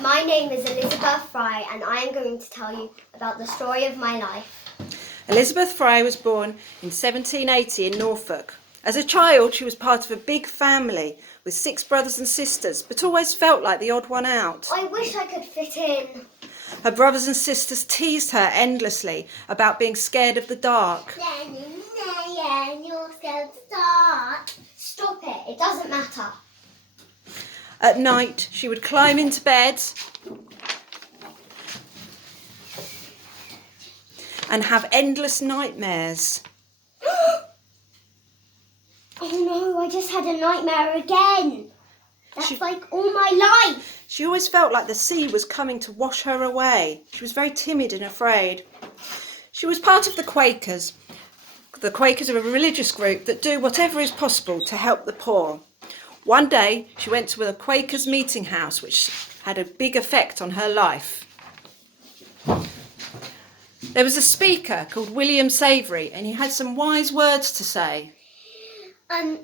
My name is Elizabeth Fry and I am going to tell you about the story of my life. Elizabeth Fry was born in 1780 in Norfolk. As a child, she was part of a big family with 6 brothers and sisters, but always felt like the odd one out. I wish I could fit in. Her brothers and sisters teased her endlessly about being scared of the dark. You're scared of the dark. Stop it doesn't matter. At night, she would climb into bed and have endless nightmares. Oh no, I just had a nightmare again. That's like all my life. She always felt like the sea was coming to wash her away. She was very timid and afraid. She was part of the Quakers. The Quakers are a religious group that do whatever is possible to help the poor. One day, she went to a Quakers meeting house, which had a big effect on her life. There was a speaker called William Savery, and he had some wise words to say. You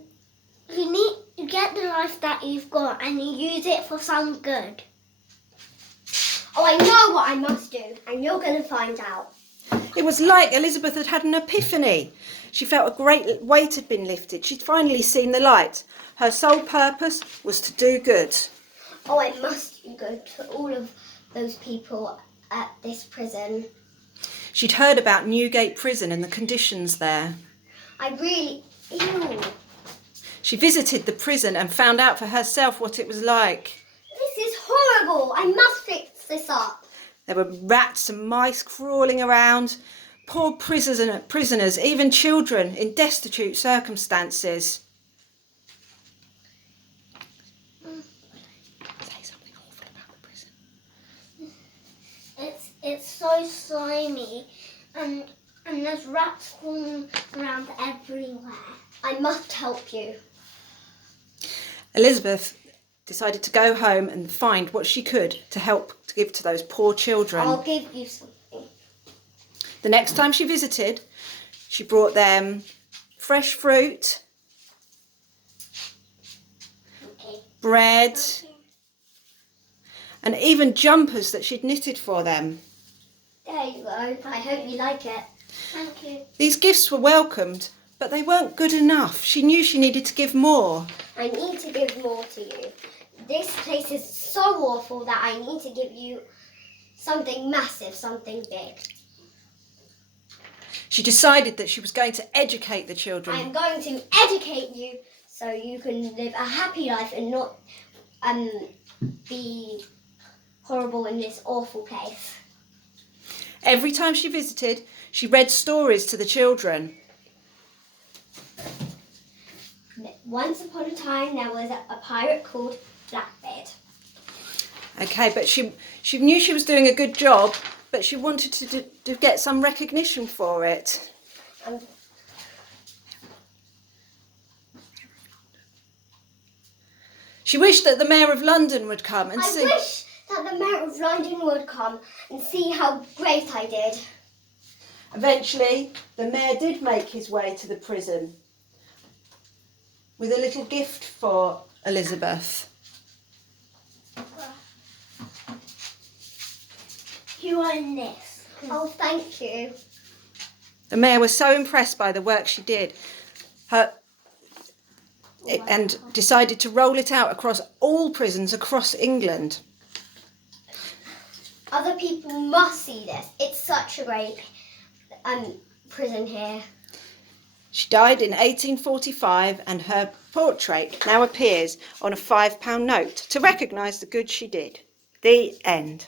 need to get the life that you've got and you use it for some good. Oh, I know what I must do, and you're going to find out. It was like Elizabeth had had an epiphany. She felt a great weight had been lifted. She'd finally seen the light. Her sole purpose was to do good. Oh, I must do good to all of those people at this prison. She'd heard about Newgate Prison and the conditions there. Ew. She visited the prison and found out for herself what it was like. This is horrible. I must fix this up. There were rats and mice crawling around, poor prisoners, even children in destitute circumstances. Say something awful about the prison. It's so slimy and there's rats crawling around everywhere. I must help you. Elizabeth decided to go home and find what she could to help to give to those poor children. I'll give you something. The next time she visited, she brought them fresh fruit, bread, and even jumpers that she'd knitted for them. There you go. I hope you like it. Thank you. These gifts were welcomed, but they weren't good enough. She knew she needed to give more. I need to give more to you. This place is so awful that I need to give you something massive, something big. She decided that she was going to educate the children. I'm going to educate you so you can live a happy life and not be horrible in this awful place. Every time she visited, she read stories to the children. Once upon a time, there was a pirate called Blackbeard. Okay, but she knew she was doing a good job, but she wanted to get some recognition for it. She wished that the Mayor of London would come and see. I wish that the Mayor of London would come and see how great I did. Eventually, the Mayor did make his way to the prison with a little gift for Elizabeth. You own this. Oh, thank you. The Mayor was so impressed by the work she did and decided to roll it out across all prisons across England. Other people must see this. It's such a great prison here. She died in 1845 and her portrait now appears on a £5 note to recognise the good she did. The end.